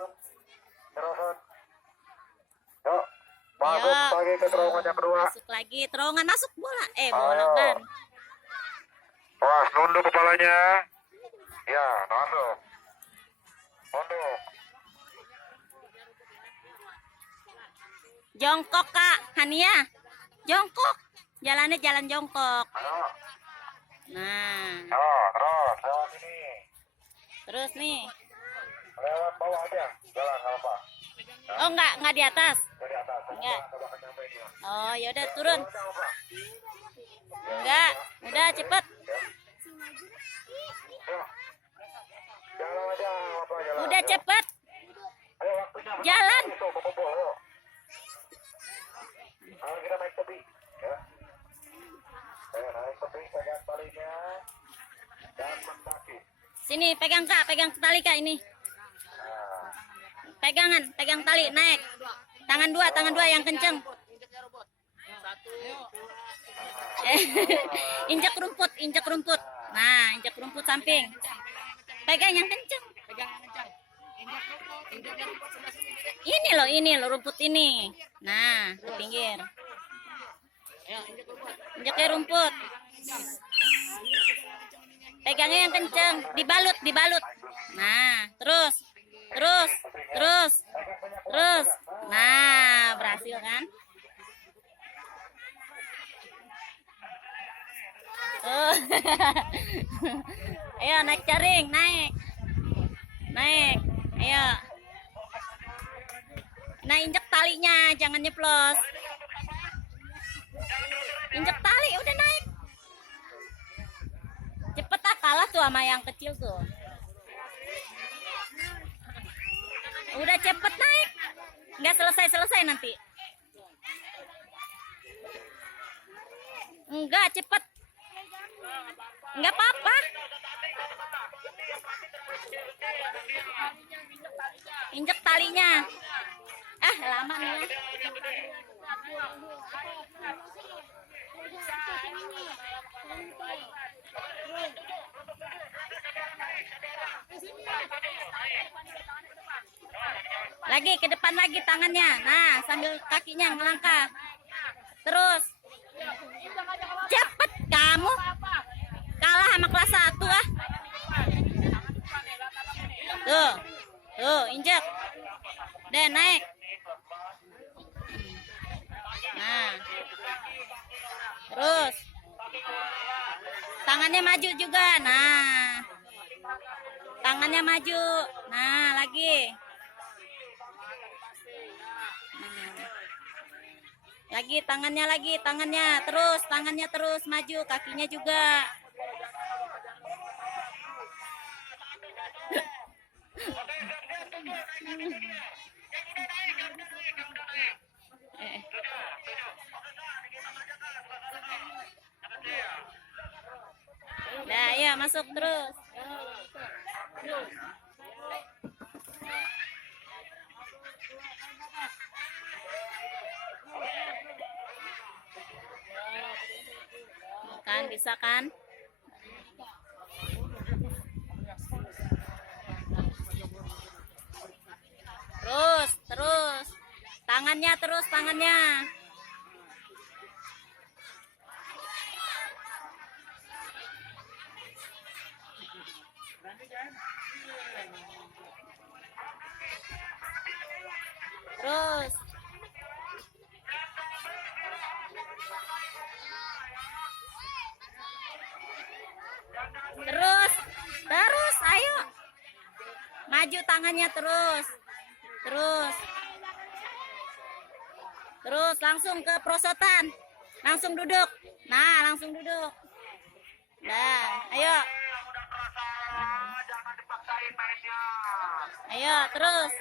duduk. Terusan. Yuk. Masuk Ayo. lagi ke terowongan yang kedua. Masuk lagi. Terowongan masuk bola. Bola kan. Wah, nunduk kepalanya. Ya, masuk. Nunduk. Jongkok Kak Hania. Jongkok. Jalannya jalan jongkok. Ayo. Nah. Terus lewat sini. Terus nih. Lewat bawah aja. Jalan nggak apa. Oh enggak di atas. Dari atas. Enggak. Nggak bakal nyampe dia. Oh yaudah turun. Nggak apa. Enggak. Udah cepet. Yuk. Jalan aja apa jalan. Udah cepet. Ayo waktunya. Jalan. Itu kebobol. Ayo. Ayo kita naik tepi. Ya. Ayo naik tepi, pegang talinya dan mendaki. Sini pegang Kak, pegang tali Kak ini. Pegang tali naik. Tangan dua yang kenceng. Injak rumput. Nah, injak rumput samping. Pegang yang kenceng. Ini loh rumput ini. Nah, ke pinggir. Injaknya rumput. Pegangnya yang kenceng, dibalut. Nah, terus. Nah, berhasil kan? Oh. Ayo naik jaring, naik. Ayo. Nah, injek talinya, jangan nyeplos. Injek tali, udah naik. Cepet kalah tuh sama yang kecil tuh. Udah cepet naik. Nggak selesai nanti. Enggak, cepet. Enggak apa-apa. Injek talinya. Lama nih ya. Lagi ke depan lagi tangannya. Nah, sambil kakinya ngelangkah. Terus. Cepet kamu. Kalah sama kelas 1 ah. Tuh, injek. Deh, naik. Nah. Terus. Tangannya maju juga. Nah. Tangannya maju. Nah, lagi. Lagi tangannya terus maju, kakinya juga. Nah, ya masuk terus. Kan bisa kan? Terus. Tangannya. Terus, ayo. Maju tangannya terus. Terus langsung ke prosotan. Langsung duduk. Nah, langsung duduk. Nah, ayo. Ayo, terus.